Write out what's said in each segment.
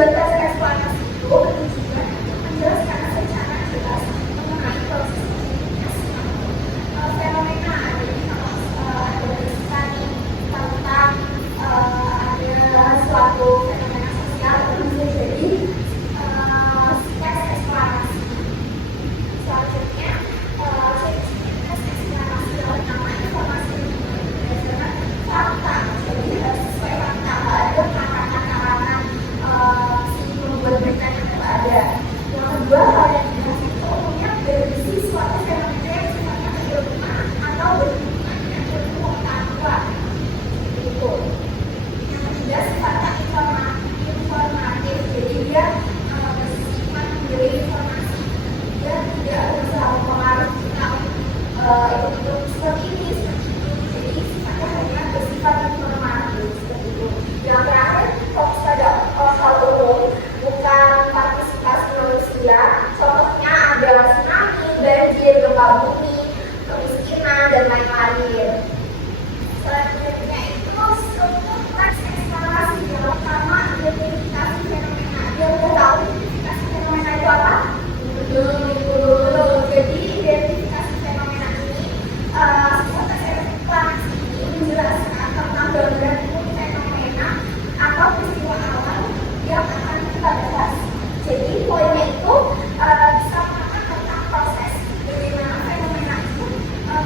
Tujuan tes eksplanasi itu bertujuan untuk menjelaskan secara jelas mengenai proses terjadinya suatu fenomena. Jadi kalau ada berita nih tentang ada suatu fenomena sosial, itu bisa jadi tes eksplanasi. Selanjutnya, tes eksplanasi oleh nama informasi berdasarkan fakta. Jadi harus sesuai fakta, ada karangan si pembuat beritanya itu ada. Yang kedua, hal yang dibahas itu umumnya berisi suatu fenomena yang sifatnya keilmuan atau berhubungan dengan ilmu pengetahuan. Itu. Yang ketiga, sifatnya informatif. Jadi dia bersifat memberi informasi. Dia tidak berusaha mempengaruhi kita untuk seperti ini, seperti itu. Jadi sifatnya hanya bersifat informatif seperti itu. Yang terakhir, fokus pada hal umum, bukan partisipasi manusia. Contohnya ada tsunami, banjir, gempa bumi, kemiskinan, dan lain-lain. Selanjutnya itu struktur tes eksplanasi. Yang pertama, identifikasi fenomena. Dia udah tahu identifikasi fenomena itu apa? Belum. Jadi identifikasi fenomena ini, sebuah tes eksplanasi ini menjelaskan tentang gambaran umum fenomena atau peristiwa alam yang akan kita bahas. Jadi poinnya itu bisa menerangkan tentang proses bagaimana fenomena itu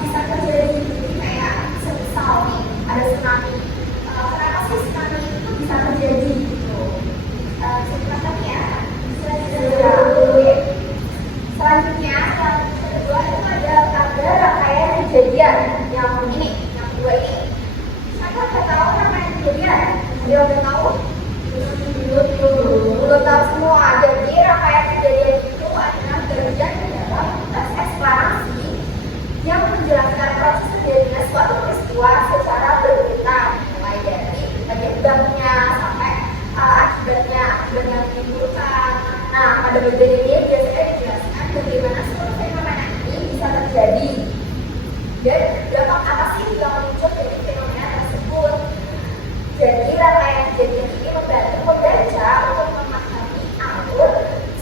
bisa terjadi. Jadi kayak semisal nih ada tsunami, kenapa sih tsunami itu bisa terjadi gitu? Cerita lagi ya. Selanjutnya, yang kedua itu ada rangkaian kejadian yang ini, yang kedua ini. Siapa udah tahu rangkaian kejadian? Dia udah tahu? Belum tahu semua. Jadi rangkaian kejadian itu adalah bagian dalam tes eksplanasi yang menjelaskan proses terjadinya suatu peristiwa secara berurutan, mulai dari penyebabnya sampai akibatnya yang menimbulkan. Nah, pada bagian ini biasanya dijelaskan bagaimana suatu fenomena ini bisa terjadi dan dampak apa sih yang muncul dari fenomena tersebut. Jadi rangkaian kejadian ini membantu pembaca untuk memahami alur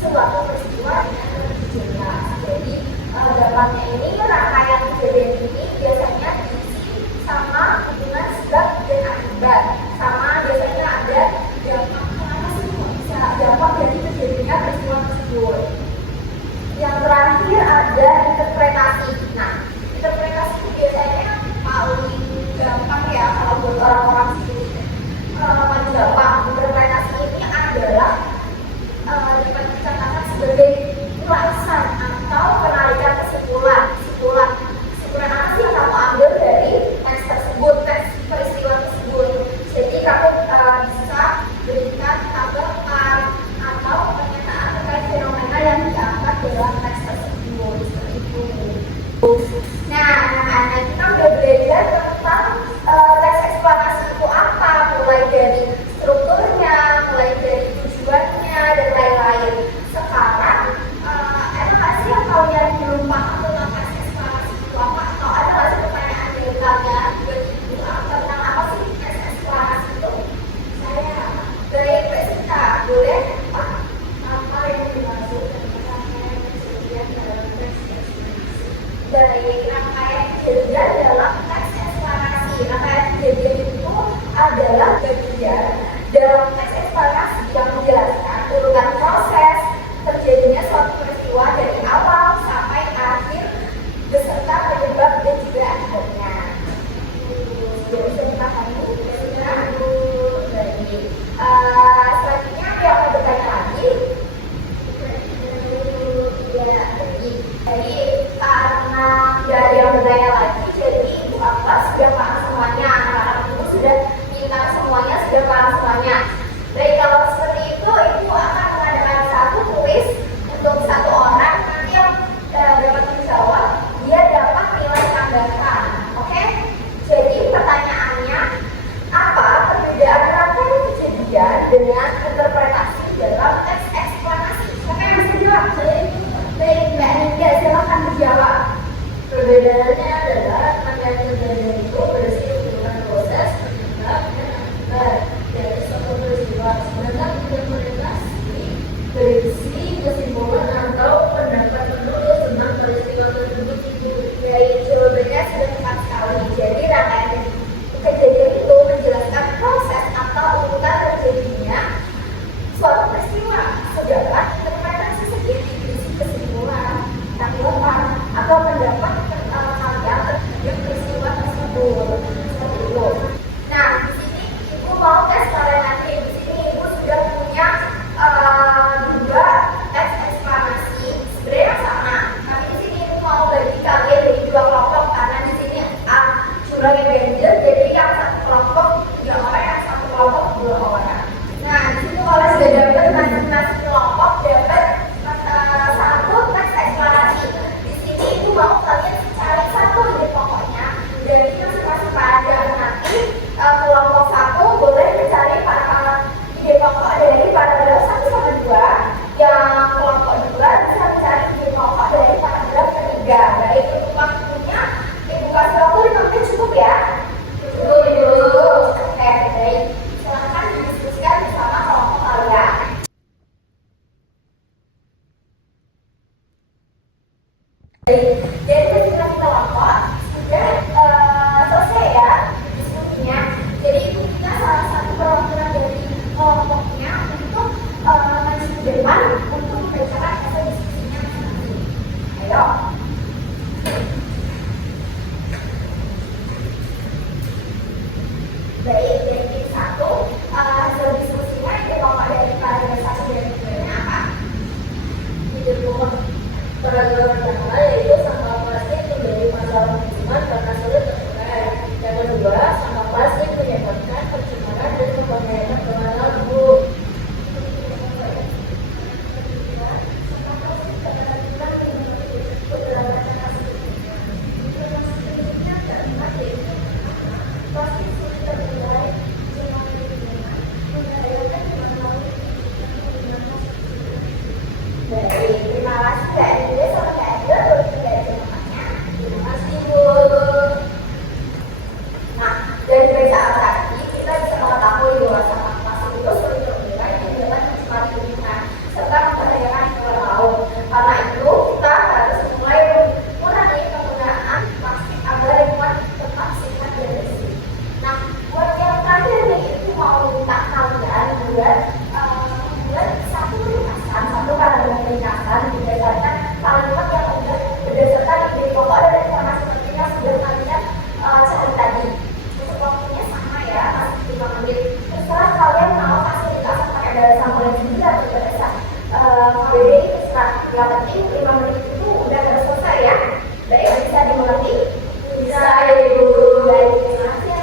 suatu peristiwa dengan lebih jelas. Jadi dampaknya ini, rangkaian kejadian ini biasanya diisi sama hubungan sebab dan akibat, sama biasanya ada dampak kenapa sih bisa dampak dari terjadinya peristiwa tersebut. Yang terakhir ada interpretasi. Nah, interpretasi itu biasanya paling gampang ya kalau buat orang-orang sini. Paling gampang interpretasi ini adalah dapat dikatakan sebagai ulasan atau penarikan kesimpulan. Kesimpulan apa sih yang kamu ambil dari teks tersebut, teks peristiwa tersebut. Jadi kamu bisa berikan tanggapan atau pernyataan terkait fenomena yang diangkat dalam teks tersebut, seperti itu. Nah, anak-anak kita udah belajar tentang tes eksplanasi itu apa, mulai dari strukturnya, mulai dari tujuannya, dan lain-lain. Sekarang, ada nggak sih yang kalian belum paham tentang tes eksplanasi itu apa? Atau ada nggak sih pertanyaan dari kalian tentang apa sih tes eksplanasi itu? Saya, baik, Mbak Sinta, boleh? Apa yang dimaksud dengan rangkaian kejadian dalam tes eksplanasi? Baik, rangkaian kejadian dalam tes eksplanasi. Rangkaian kejadian itu adalah bagian dalam tes eksplanasi yang menjelaskan urutan proses terjadinya suatu peristiwa dari awal sampai akhir beserta penyebab dan juga akibatnya. Jadi bisa dipahami baik. Selanjutnya yang mau bertanya lagi. Jadi karena tidak ada yang bertanya lagi, jadi Ibu Akbar sudah paham semuanya, anak-anak itu sudah pintar semuanya, sudah paham semuanya. Baik, kalau seperti itu Ibu akan mengadakan satu kuis untuk satu orang, nanti yang dapat menjawab dia dapat nilai tambahan. Oke? Jadi pertanyaannya, apa perbedaan rangkaian kejadian dengan interpretasi dalam teks eksplanasi? Siapa yang bisa jawab? Baik, Mbak Nida, silakan menjawab. Perbedaannya adalah rangkaian kejadian itu berisi urutan proses, penyebab, dan akibat dari suatu peristiwa dua orang. Nah, di situ kalau sudah dapat masing-masing kelompok dapat satu teks eksplorasi. Di sini ibu mau kalian cari satu ide pokoknya. Jadi masing-masing paragraf nanti kelompok satu boleh mencari ide pokok dari paragraf 1 sampai 2. Yang kelompok 2 bisa mencari ide pokok dari paragraf ketiga. Baik, untuk waktunya ibu kasih waktu 5 menit cukup ya. Oke, baik. Silahkan didiskusikan bersama kelompok kalian. Jadi masing-masing kelompok sudah selesai ya diskusinya. Jadi kita salah satu perwakilan dari kelompoknya untuk maju ke depan untuk membacakan hasil diskusinya masing-masing. Ayo. Baik, dari tim 1 hasil diskusinya ide pokok dari paragraf 1 dan 2-nya apa? Ide pokok paragraf pertama yaitu sampah plastik menjadi masalah lingkungan karena sulit terurai. Yang kedua, sampah plastik menyebabkan pencemaran dan pembangkaitan berwarna lembu. Terima kasih Kak Ida sama Kak Ida untuk jawabannya. Terima kasih Bu. Nah, dari bacaan tadi kita bisa mengetahui bahwa sampah plastik itu sulit terurai dan dapat mencemari lingkungan serta membahayakan hewan laut. Karena itu kita harus mulai mengurangi penggunaan plastik agar lingkungan tetap sehat dan bersih. Nah, buat yang terakhir nih itu mau minta kalian buat satu paragraf ringkasan berdasarkan kalimat yang udah berdasarkan ide pokok dan informasi penting yang sudah kalian cari tadi. Untuk waktunya sama ya, masih 5 menit. Terserah kalian mau kasih ringkasan pakai bahasa samurai juga atau bahasa KBBI, terserah. Yang penting 5 menit itu udah harus selesai ya. Baik, bisa dimengerti? Bisa ya Ibu. Baik, terima kasih.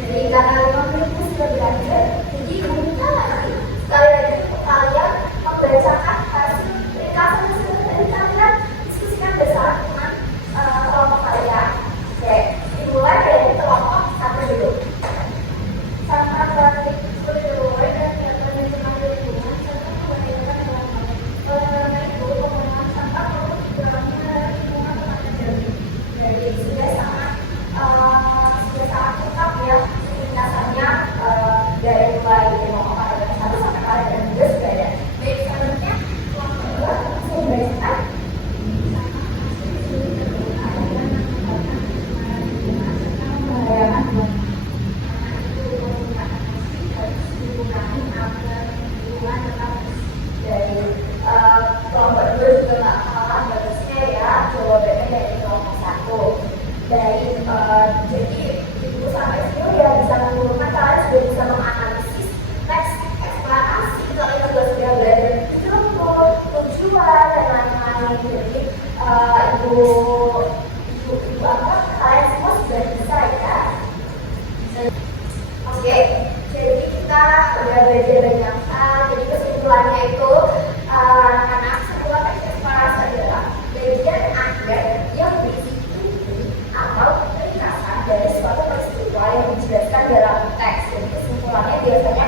Jadi karena 5 menit itu sudah berakhir, jadi Ibu minta lagi sekali lagi untuk kalian membacakan hasil ringkasan dari kalian diskusikan bersama dengan kelompok kalian. Oke, dimulai dari kelompok 1 dulu. Sampah plastik sulit terurai dan dapat mencemari lingkungan serta membahayakan hewan laut. Oleh karena itu, penggunaan sampah perlu dikurangi lingkungan tempat terjadi. Jadi sudah sangat lengkap ya ringkasannya dari mulai kelompok paragraf 1 sampai paragraf 2 sudah ada. Baik, selanjutnya kelompok 2 saya bacakan. Dari kelompok 2 juga nggak kalah bagusnya ya jawabannya dari kelompok 1. Dari jadi ibu sampai sini ya bisa mengumpulkan kalian sudah bisa menganalisis teks eksplanasi kalian sudah belajar contoh tujuan dan lain-lain. Jadi ibu anggap kalian semua sudah bisa ya. Oke, jadi kita udah belajar banyak hal. Jadi kesimpulannya itu anak-anak sebuah teks eksplorasi adalah bagian akhir yang berisi atau ringkasan dari suatu peristiwa yang dijelaskan dalam teks. Jadi kesimpulannya biasanya